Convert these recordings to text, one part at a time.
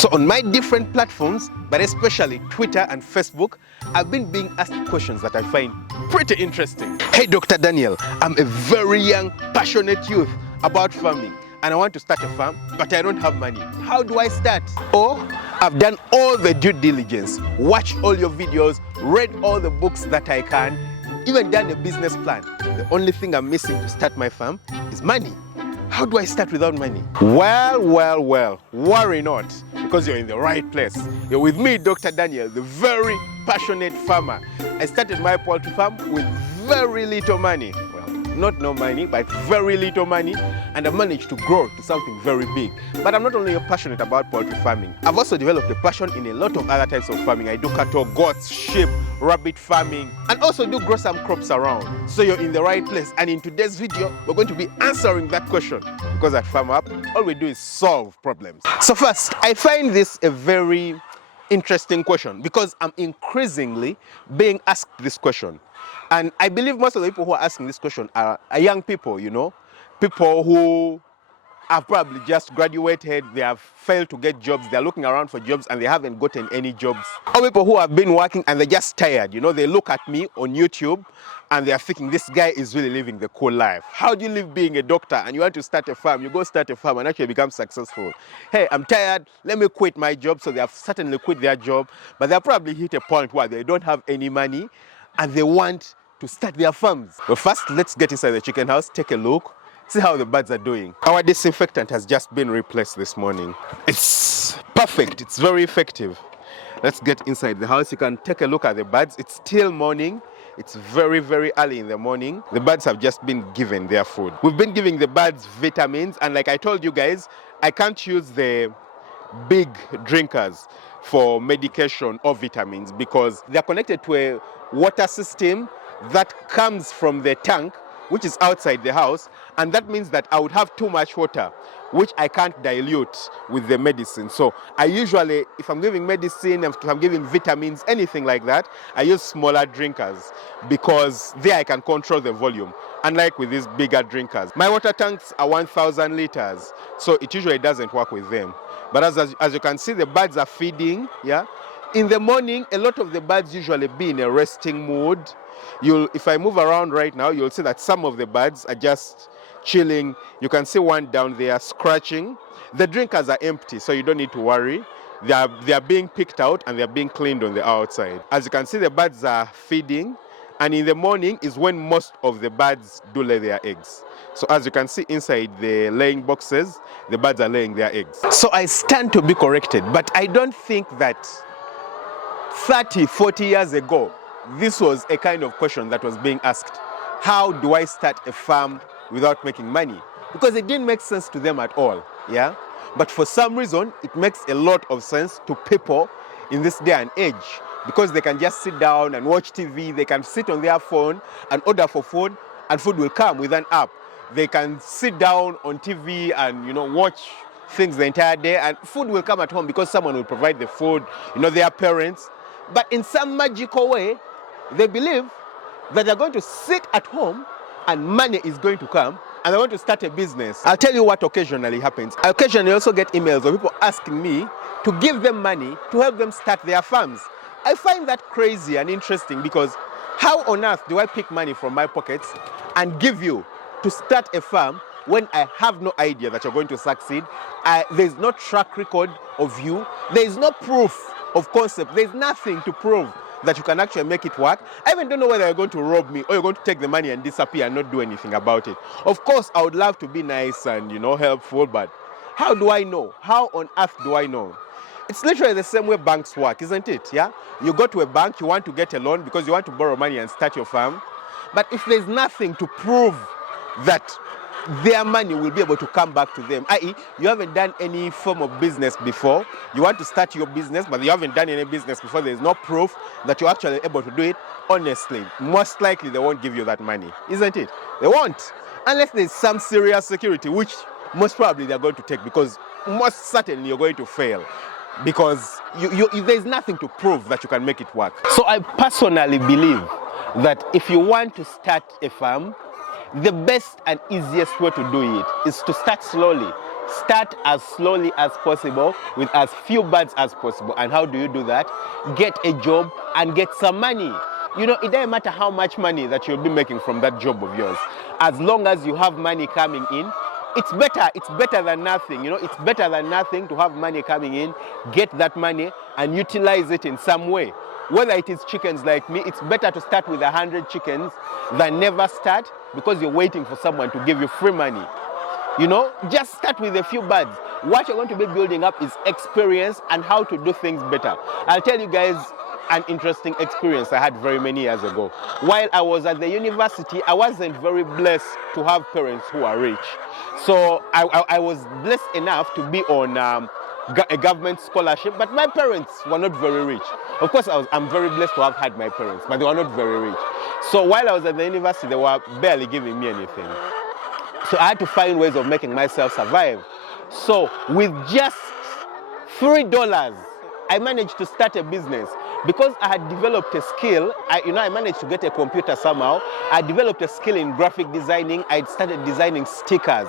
So on my different platforms, but especially Twitter and Facebook, I've been being asked questions that I find pretty interesting. Hey Dr. Daniel, I'm a very young, passionate youth about farming and I want to start a farm, but I don't have money. How do I start? Or I've done all the due diligence, watched all your videos, read all the books that I can, even done a business plan. The only thing I'm missing to start my farm is money. How do I start without money? Well, worry not, because you're in the right place. You're with me, Dr. Daniel, the very passionate farmer. I started my poultry farm with very little money. Well, not no money, but very little money, and I managed to grow to something very big. But I'm not only passionate about poultry farming, I've also developed a passion in a lot of other types of farming. I do cattle, goats, sheep, rabbit farming, and also do grow some crops around. So you're in the right place, and in today's video, we're going to be answering that question, because at Farm Up, all we do is solve problems. So first, I find this a very interesting question, because I'm increasingly being asked this question. And I believe most of the people who are asking this question are young people, you know, people who have probably just graduated, they have failed to get jobs, they're looking around for jobs and they haven't gotten any jobs. Or people who have been working and they're just tired, you know, they look at me on YouTube and they're thinking, this guy is really living the cool life. How do you live being a doctor and you want to start a farm? You go start a farm and actually become successful. Hey, I'm tired, let me quit my job. So they have certainly quit their job, but they'll probably hit a point where they don't have any money and they want to start their farms. But first, let's get inside the chicken house, take a look, see how the birds are doing. Our disinfectant has just been replaced this morning. It's perfect, it's very effective. Let's get inside the house. You can take a look at the birds. It's still morning. It's very early in the morning. The birds have just been given their food. We've been giving the birds vitamins, and like I told you guys, I can't use the big drinkers for medication or vitamins because they're connected to a water system that comes from the tank, which is outside the house, and that means that I would have too much water, which I can't dilute with the medicine. So I usually, if I'm giving medicine, if I'm giving vitamins, anything like that, I use smaller drinkers because there I can control the volume, unlike with these bigger drinkers. My water tanks are 1,000 liters, so it usually doesn't work with them. But as you can see, the birds are feeding, yeah? In the morning, a lot of the birds usually be in a resting mood. If I move around right now, you'll see that some of the birds are just chilling. You can see one down there scratching. The drinkers are empty, so you don't need to worry. They are being picked out and they're being cleaned on the outside. As you can see, the birds are feeding, and in the morning is when most of the birds do lay their eggs. So as you can see inside the laying boxes, the birds are laying their eggs. So I stand to be corrected, but I don't think that 30, 40 years ago, this was a kind of question that was being asked. How do I start a farm without making money? Because it didn't make sense to them at all, yeah? But for some reason, it makes a lot of sense to people in this day and age because they can just sit down and watch TV, they can sit on their phone and order for food, and food will come with an app. They can sit down on TV and, you know, watch things the entire day, and food will come at home because someone will provide the food, you know, their parents. But in some magical way, they believe that they're going to sit at home and money is going to come and they want to start a business. I'll tell you what occasionally happens. I occasionally also get emails of people asking me to give them money to help them start their farms. I find that crazy and interesting because how on earth do I pick money from my pockets and give you to start a farm when I have no idea that you're going to succeed? There's no track record of you. There's no proof of concept. There's nothing to prove that you can actually make it work. I even don't know whether you're going to rob me or you're going to take the money and disappear and not do anything about it. Of course, I would love to be nice and, you know, helpful, but how do I know? How on earth do I know? It's literally the same way banks work, isn't it? Yeah? You go to a bank, you want to get a loan because you want to borrow money and start your farm. But if there's nothing to prove that their money will be able to come back to them, i.e. you haven't done any form of business before, you want to start your business but you haven't done any business before, there's no proof that you're actually able to do it, honestly, most likely they won't give you that money, isn't it? They won't, unless there's some serious security, which most probably they're going to take, because most certainly you're going to fail because there's nothing to prove that you can make it work. So I personally believe that if you want to start a farm, the best and easiest way to do it is to start slowly. Start as slowly as possible with as few birds as possible. And how do you do that? Get a job and get some money. You know, it doesn't matter how much money that you'll be making from that job of yours. As long as you have money coming in, it's better than nothing. You know, it's better than nothing to have money coming in, get that money and utilize it in some way. Whether it is chickens like me, it's better to start with 100 chickens than never start, because you're waiting for someone to give you free money. You know, just start with a few birds. What you're going to be building up is experience and how to do things better. I'll tell you guys an interesting experience I had very many years ago. While I was at the university, I wasn't very blessed to have parents who are rich. So I was blessed enough to be on a government scholarship, but my parents were not very rich. Of course, I'm very blessed to have had my parents, but they were not very rich. So while I was at the university, they were barely giving me anything. So I had to find ways of making myself survive. So with just $3, I managed to start a business. Because I had developed a skill, I managed to get a computer somehow. I developed a skill in graphic designing. I started designing stickers,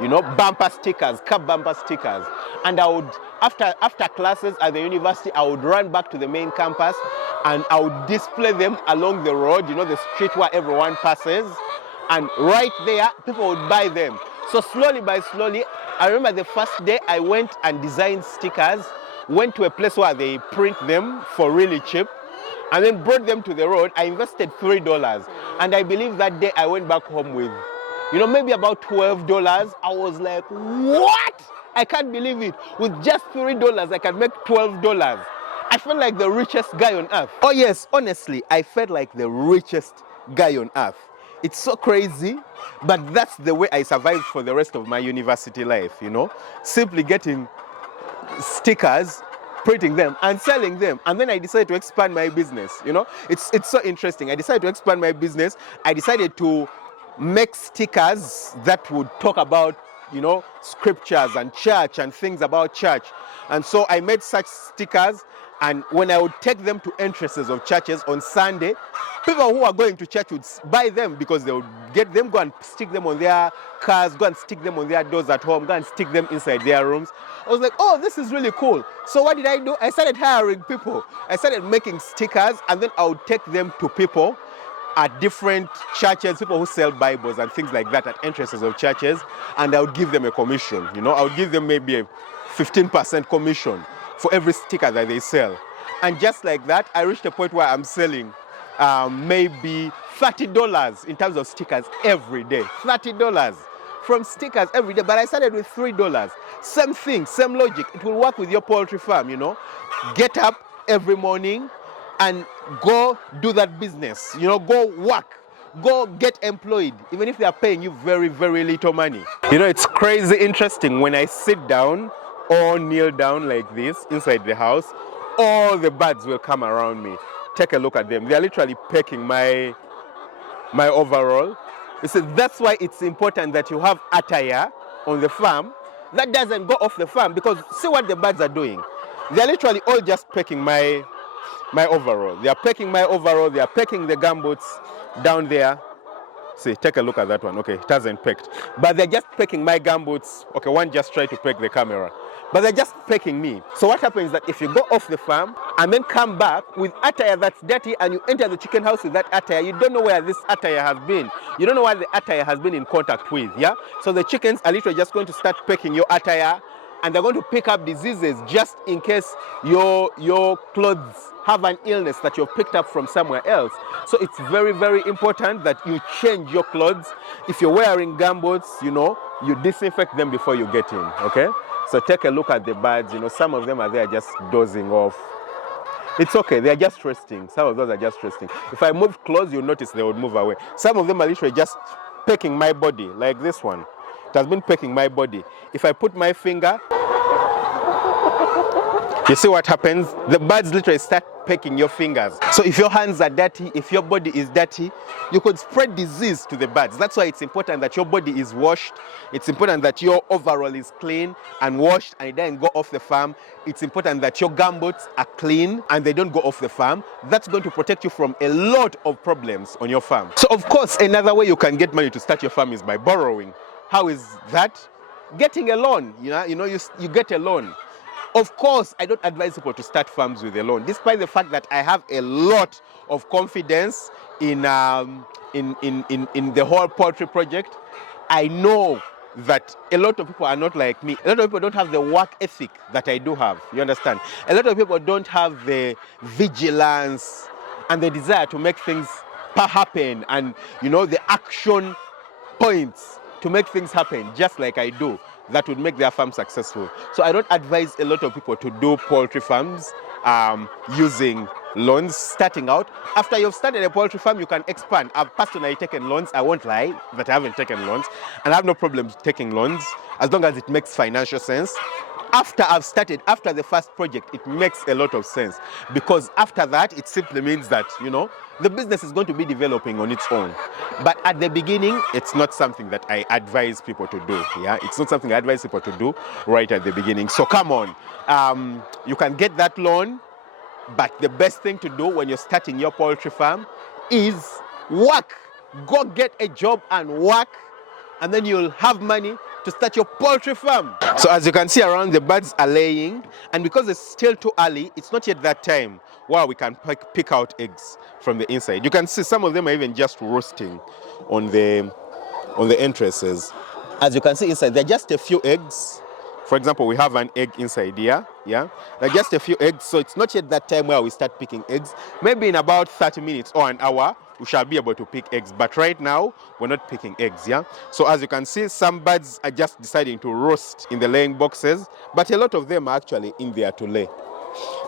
you know, bumper stickers, car bumper stickers. And I would, after classes at the university, I would run back to the main campus and I would display them along the road, you know, the street where everyone passes. And right there, people would buy them. So slowly by slowly, I remember the first day I went and designed stickers, went to a place where they print them for really cheap, and then brought them to the road. I invested $3. And I believe that day I went back home with, you know, maybe about $12. I was like, what? I can't believe it. With just $3, I can make $12. I felt like the richest guy on earth. Oh yes, honestly, I felt like the richest guy on earth. It's so crazy, but that's the way I survived for the rest of my university life, you know, simply getting stickers, printing them and selling them. And then I decided to expand my business. You know, it's so interesting. I decided to expand my business. I decided to make stickers that would talk about, you know, scriptures and church and things about church. And so I made such stickers, and when I would take them to entrances of churches on Sunday, people who are going to church would buy them because they would get them, go and stick them on their cars, go and stick them on their doors at home, go and stick them inside their rooms. I was like, oh, this is really cool. So what did I do? I started hiring people. I started making stickers, and then I would take them to people at different churches, people who sell Bibles and things like that at entrances of churches, and I would give them a commission. You know, I would give them maybe a 15% commission for every sticker that they sell. And just like that, I reached a point where I'm selling maybe $30 in terms of stickers every day. $30 from stickers every day. But I started with $3. Same thing, same logic. It will work with your poultry farm, you know. Get up every morning and go do that business. You know, go work. Go get employed, even if they are paying you very, very little money. You know, it's crazy interesting when I sit down or kneel down like this inside the house, all the birds will come around me. Take a look at them. They are literally pecking my overall. You see, that's why it's important that you have attire on the farm that doesn't go off the farm, because see what the birds are doing. They're literally all just pecking my overall. They are pecking my overall. They are pecking the gumboots down there. See, take a look at that one. Okay, it hasn't pecked. But they're just pecking my gumboots. Okay, one just tried to peck the camera. But they're just pecking me. So what happens is that if you go off the farm and then come back with attire that's dirty, and you enter the chicken house with that attire, you don't know where this attire has been. You don't know what the attire has been in contact with, yeah? So the chickens are literally just going to start pecking your attire, and they're going to pick up diseases just in case your clothes have an illness that you've picked up from somewhere else. So it's very, very important that you change your clothes. If you're wearing gumboots, you know, you disinfect them before you get in, okay? So take a look at the birds. You know, some of them are there just dozing off. It's okay, they're just resting. Some of those are just resting. If I move close, you'll notice they would move away. Some of them are literally just pecking my body, like this one. It has been pecking my body. If I put my finger, you see what happens? The birds literally start pecking your fingers. So if your hands are dirty, if your body is dirty, you could spread disease to the birds. That's why it's important that your body is washed. It's important that your overall is clean and washed and it doesn't go off the farm. It's important that your gumboots are clean and they don't go off the farm. That's going to protect you from a lot of problems on your farm. So of course, another way you can get money to start your farm is by borrowing. How is that? getting a loan. You get a loan. Of course, I don't advise people to start farms with a loan, despite the fact that I have a lot of confidence in the whole poultry project. I know that a lot of people are not like me. A lot of people don't have the work ethic that I do have. You understand? A lot of people don't have the vigilance and the desire to make things happen, and the action points to make things happen, just like I do, that would make their farm successful. So I don't advise a lot of people to do poultry farms using loans starting out. After you've started a poultry farm, you can expand. I've personally taken loans. I won't lie that I haven't taken loans, and I have no problem taking loans as long as it makes financial sense. After I've started, after the first project, it makes a lot of sense, because after that, it simply means that, the business is going to be developing on its own. But at the beginning, it's not something that I advise people to do. Yeah, it's not something I advise people to do right at the beginning. So come on, you can get that loan, but the best thing to do when you're starting your poultry farm is work. Go get a job and work, and then you'll have money to start your poultry farm. So as you can see around, the birds are laying, and because it's still too early, it's not yet that time where we can pick out eggs from the inside. You can see some of them are even just roasting on the entrances. As you can see inside, there are just a few eggs. For example, we have an egg inside here. Yeah, there are just a few eggs, so it's not yet that time where we start picking eggs. Maybe in about 30 minutes or an hour, we shall be able to pick eggs. But right now, we're not picking eggs, yeah? So as you can see, some birds are just deciding to roast in the laying boxes, but a lot of them are actually in there to lay.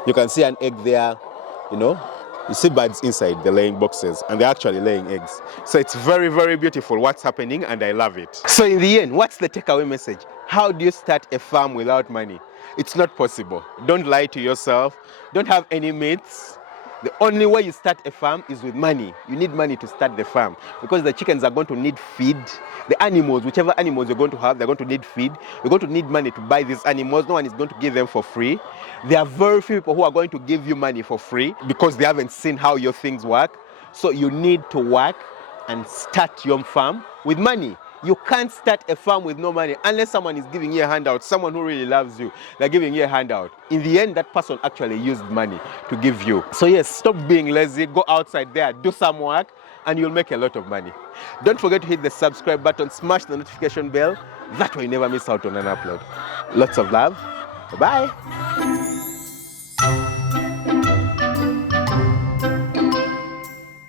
You can see an egg there, You see birds inside the laying boxes, and they're actually laying eggs. So it's very, very beautiful what's happening, and I love it. So in the end, what's the takeaway message? How do you start a farm without money? It's not possible. Don't lie to yourself. Don't have any myths. The only way you start a farm is with money. You need money to start the farm, because the chickens are going to need feed. The animals, whichever animals you're going to have, they're going to need feed. You're going to need money to buy these animals. No one is going to give them for free. There are very few people who are going to give you money for free because they haven't seen how your things work. So you need to work and start your farm with money. You can't start a farm with no money unless someone is giving you a handout, someone who really loves you. They're giving you a handout. In the end, that person actually used money to give you. So yes, stop being lazy, go outside there, do some work, and you'll make a lot of money. Don't forget to hit the subscribe button, smash the notification bell. That way you never miss out on an upload. Lots of love. Bye-bye.